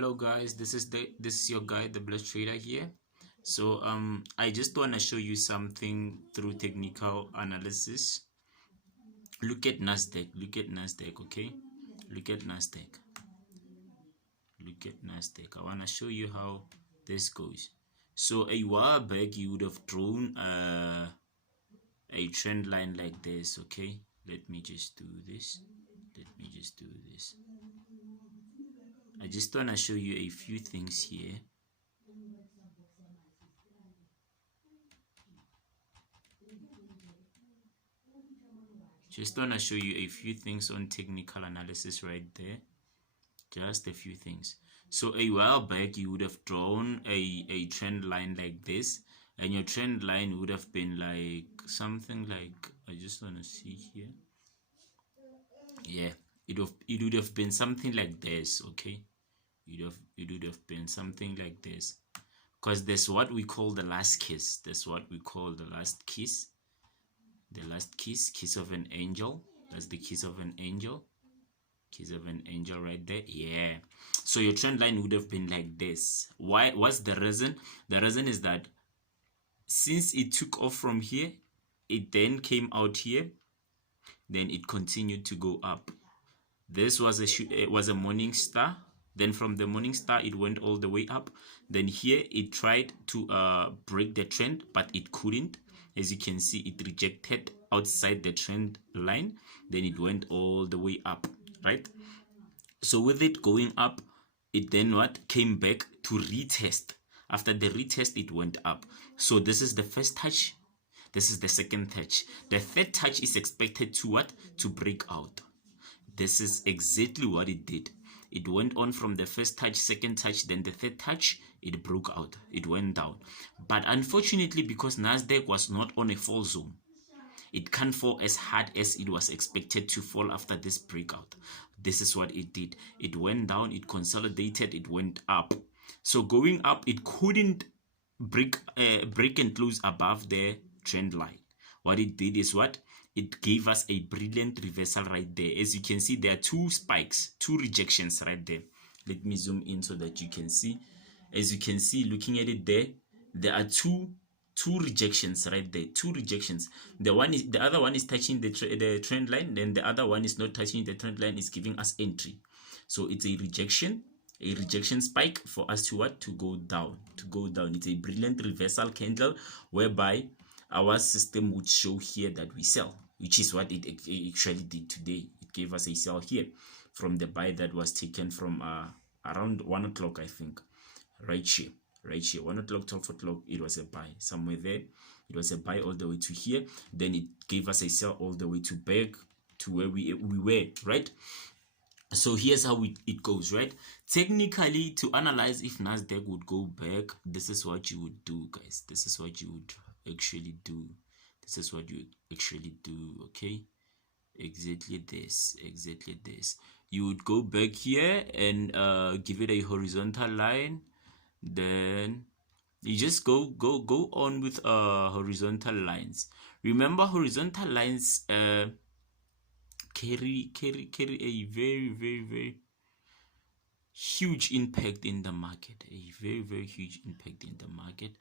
Hello guys, this is your guy, the Blessed Trader here. So I just want to show you something through technical analysis. Look at Nasdaq, okay? Look at Nasdaq. I want to show you how this goes. So a while back you would have drawn a trend line like this, okay? Let me just do this. I just want to show you a few things here. Just want to show you a few things on technical analysis right there. Just a few things. So a while back you would have drawn a trend line like this, and your trend line would have been like something like, I just want to see here. Yeah, it would have been something like this, okay? It would have been something like this, because that's what we call the last kiss. That's what we call the last kiss. The last kiss of an angel. That's the kiss of an angel. Kiss of an angel right there. Yeah. So your trend line would have been like this. Why? What's the reason? The reason is that since it took off from here, it then came out here, then it continued to go up. This was a morning star. Then from the morning star it went all the way up. Then here it tried to break the trend, but it couldn't. As you can see, it rejected outside the trend line. Then it went all the way up, right? So with it going up, it then came back to retest. After the retest, it went up. So this is the first touch. This is the second touch. The third touch is expected to break out. This is exactly what it did. It went on from the first touch, second touch, then the third touch, it broke out. It went down. But unfortunately, because Nasdaq was not on a fall zone, it can't fall as hard as it was expected to fall after this breakout. This is what it did. It went down, it consolidated, it went up. So going up, it couldn't break and close above the trend line. What it did is it gave us a brilliant reversal right there. As you can see, there are two spikes, two rejections right there. Let me zoom in so that you can see. As you can see, looking at it there are two rejections right there. Two rejections. The other one is touching the trend line, then the other one is not touching the trend line, is giving us entry. So it's a rejection spike for us to go down. It's a brilliant reversal candle whereby our system would show here that we sell, which is what it actually did today. It gave us a sell here from the buy that was taken from around 1 o'clock, I think, right here 1 o'clock, 12 o'clock, it was a buy somewhere there. It was a buy all the way to here, then it gave us a sell all the way to back to where we were, right? So here's how it goes, right? Technically, to analyze if Nasdaq would go back, this is what you would do, guys. This is what you would actually do. Okay? Exactly this. You would go back here and give it a horizontal line. Then you just go on with horizontal lines. Remember, horizontal lines carry a very huge impact in the market. A very huge impact in the market,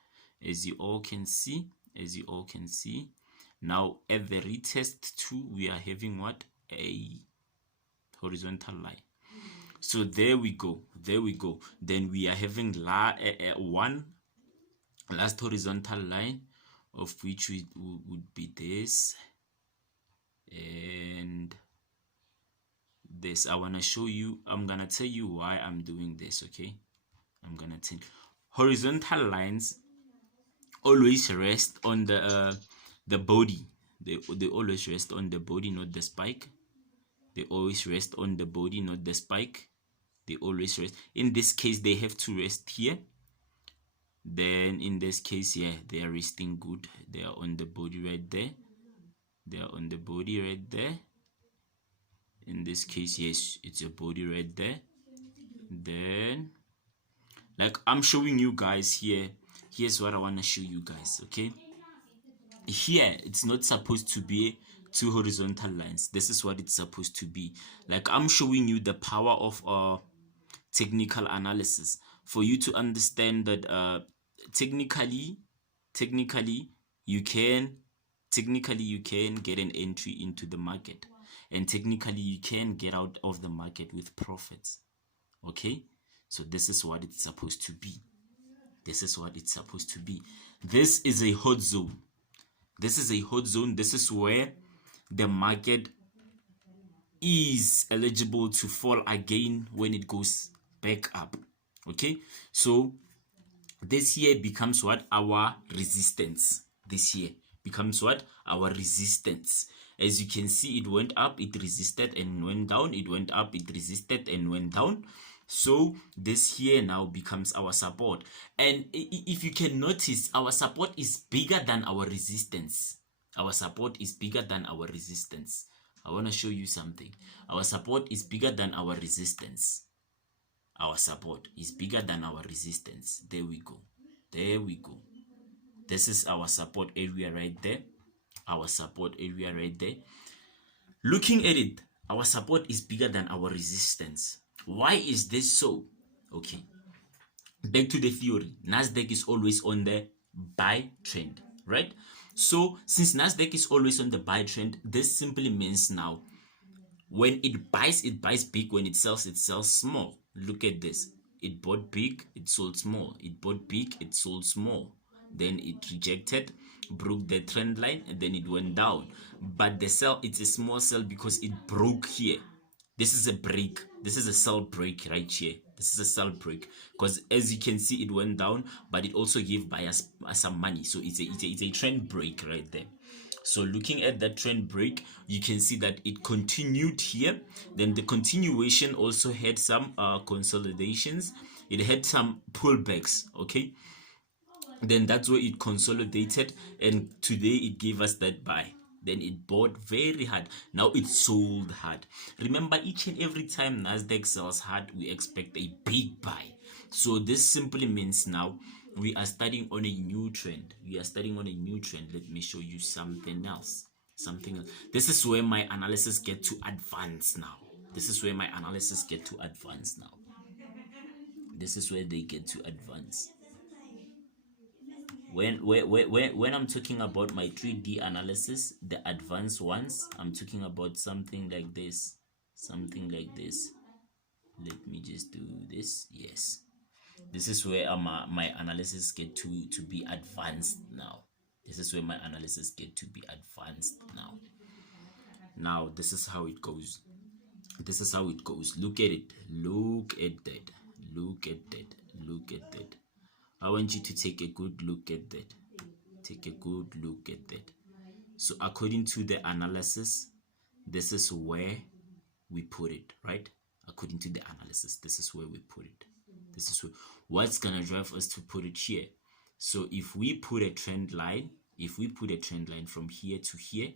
as you all can see. Now at the retest 2, we are having a horizontal line. So there we go. Then we are having one last horizontal line, of which would be this and this. I want to show you. I'm gonna tell you why I'm doing this, okay? I'm gonna tell you. Horizontal lines always rest on the body. They always rest on the body, not the spike. They always rest on the body, not the spike. They always rest. In this case, they have to rest here. Then in this case, yeah, they are resting good. They are on the body right there. In this case, yes, it's a body right there. Then, like I'm showing you guys here, here's what I want to show you guys, okay? Here, it's not supposed to be two horizontal lines. This is what it's supposed to be. Like I'm showing you the power of technical analysis for you to understand that technically you can get an entry into the market, and technically you can get out of the market with profits. Okay, so this is what it's supposed to be. This is what it's supposed to be. This is a hot zone. This is a hot zone. This is where the market is eligible to fall again when it goes back up. Okay, so this here becomes what? Our resistance. This here becomes what? Our resistance. As you can see, it went up, it resisted and went down, it went up, it resisted and went down. So this here now becomes our support. And if you can notice, our support is bigger than our resistance. Our support is bigger than our resistance. I want to show you something. Our support is bigger than our resistance. Our support is bigger than our resistance. There we go. There we go. This is our support area right there. Our support area right there. Looking at it, our support is bigger than our resistance. Why is this so? Okay. Back to the theory. Nasdaq is always on the buy trend, right? So since Nasdaq is always on the buy trend, this simply means now when it buys big. When it sells small. Look at this. It bought big, it sold small. It bought big, it sold small. Then it rejected, broke the trend line, and then it went down. But the sell, it's a small sell because it broke here. This is a break. This is a sell break right here. This is a sell break because as you can see, it went down, but it also gave buyers some money. So it's a trend break right there. So looking at that trend break, you can see that it continued here. Then the continuation also had some consolidations. It had some pullbacks. Okay. Then that's where it consolidated, and today it gave us that buy. Then it bought very hard. Now it sold hard. Remember, each and every time Nasdaq sells hard, we expect a big buy. So this simply means now we are starting on a new trend. We are starting on a new trend. Let me show you something else. This is where my analysis get to advance now. This is where my analysis get to advance now. This is where they get to advance. When I'm talking about my 3D analysis, the advanced ones, I'm talking about something like this. Something like this. Let me just do this. Yes. This is where my analysis get to be advanced now. This is where my analysis get to be advanced now. Now, this is how it goes. This is how it goes. Look at it. Look at that. Look at that. Look at that. I want you to take a good look at that. Take a good look at that. So according to the analysis, this is where we put it, right? According to the analysis, this is where we put it. This is what's gonna drive us to put it here. So if we put a trend line, from here to here,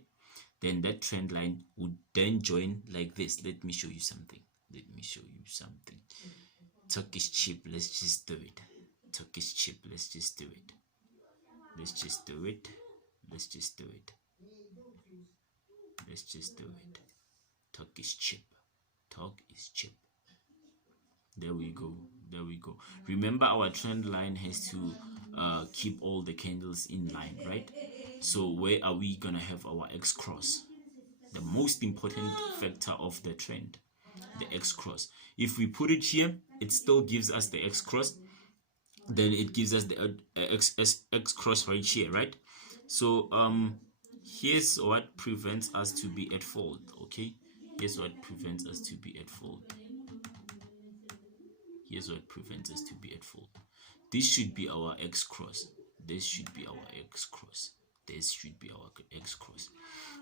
then that trend line would then join like this. Let me show you something. Talk is cheap. Let's just do it. Talk is cheap. Let's just do it. Let's just do it. Talk is cheap. There we go. Remember, our trend line has to keep all the candles in line, right? So where are we gonna have our X cross? The most important factor of the trend, the X cross. If we put it here, it still gives us the X cross. Then it gives us the X cross right here, right? So here's what prevents us to be at fault. Okay, here's what prevents us to be at fault. This should be our X cross.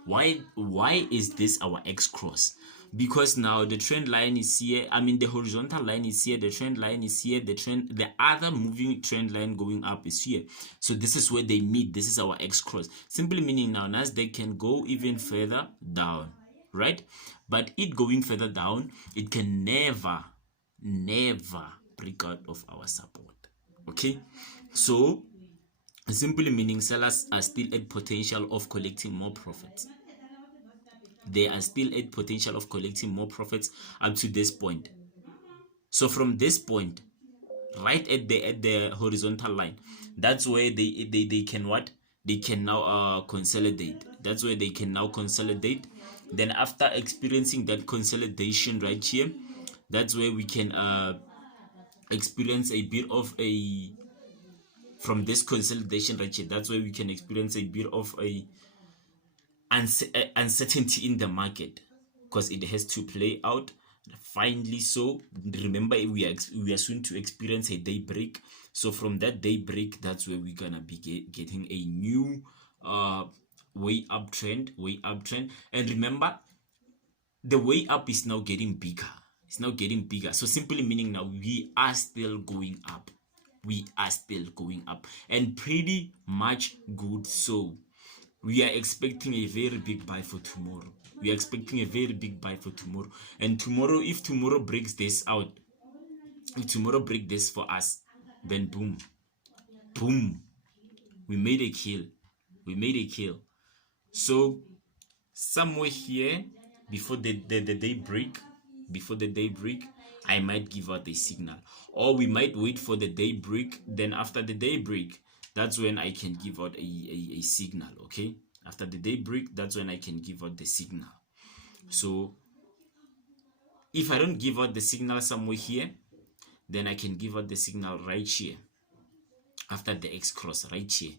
Why is this our X cross? Because now the trend line is here. The horizontal line is here, the trend line is here, the other moving trend line going up is here. So this is where they meet. This is our X cross. Simply meaning now Nasdaq can go even further down, right? But it going further down, it can never break out of our support. Okay, so simply meaning sellers are still at potential of collecting more profits. They are still at potential of collecting more profits up to this point. So So from this point, right at the horizontal line, that's where they can what, they can now consolidate. That's where they can now consolidate. Then after experiencing that consolidation right here, that's where we can experience a bit of a, from this consolidation right here, that's where we can experience a bit of a uncertainty in the market, because it has to play out finally. So remember, we are soon to experience a day break. So from that day break, that's where we're gonna be getting a new way up trend. And remember, the way up is now getting bigger. It's now getting bigger. So simply meaning now we are still going up. We are still going up, and pretty much good. So we are expecting a very big buy for tomorrow. We are expecting a very big buy for tomorrow. And tomorrow, if tomorrow breaks this out, if tomorrow break this for us, then boom, boom, we made a kill. We made a kill. So somewhere here, before the day break, I might give out a signal, or we might wait for the day break. Then after the day break, that's when I can give out a signal. Okay, after the day break, that's when I can give out the signal. So if I don't give out the signal somewhere here, then I can give out the signal right here after the X cross, right here,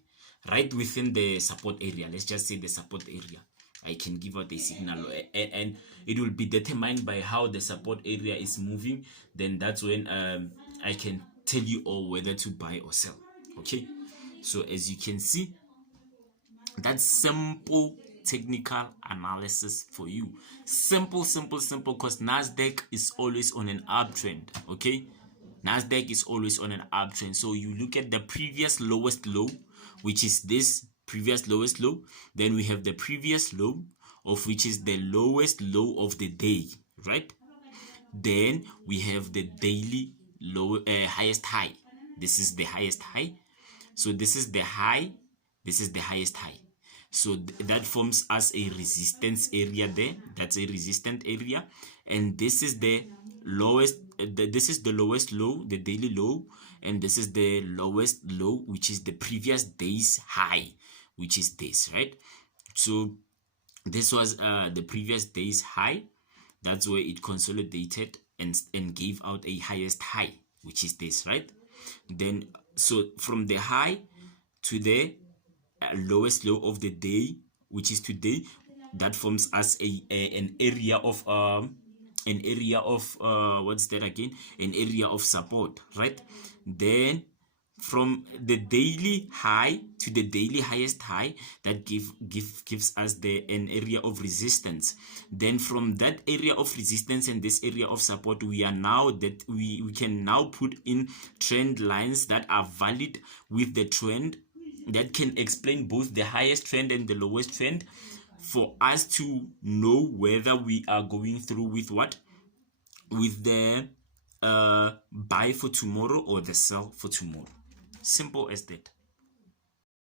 right within the support area. Let's just say the support area, I can give out a signal, and it will be determined by how the support area is moving. Then that's when I can tell you all whether to buy or sell. Okay, so as you can see, that's simple technical analysis for you. Simple, because Nasdaq is always on an uptrend. Okay, Nasdaq is always on an uptrend. So you look at the previous lowest low, which is this previous lowest low. Then we have the previous low, of which is the lowest low of the day, right? Then we have the daily low, highest high. This is the highest high. So this is the high, this is the highest high. So that forms us a resistance area there. That's a resistant area. And this is the lowest, this is the lowest low, the daily low. And this is the lowest low, which is the previous day's high, which is this, right? So this was the previous day's high. That's where it consolidated and gave out a highest high, which is this, right? Then so from the high to the lowest low of the day, which is today, that forms us an area of what's that again, an area of support, right? Then from the daily high to the daily highest high, that gives us an area of resistance. Then from that area of resistance and this area of support, we are now that we can now put in trend lines that are valid with the trend, that can explain both the highest trend and the lowest trend, for us to know whether we are going through with what, with the buy for tomorrow or the sell for tomorrow. Simple as that.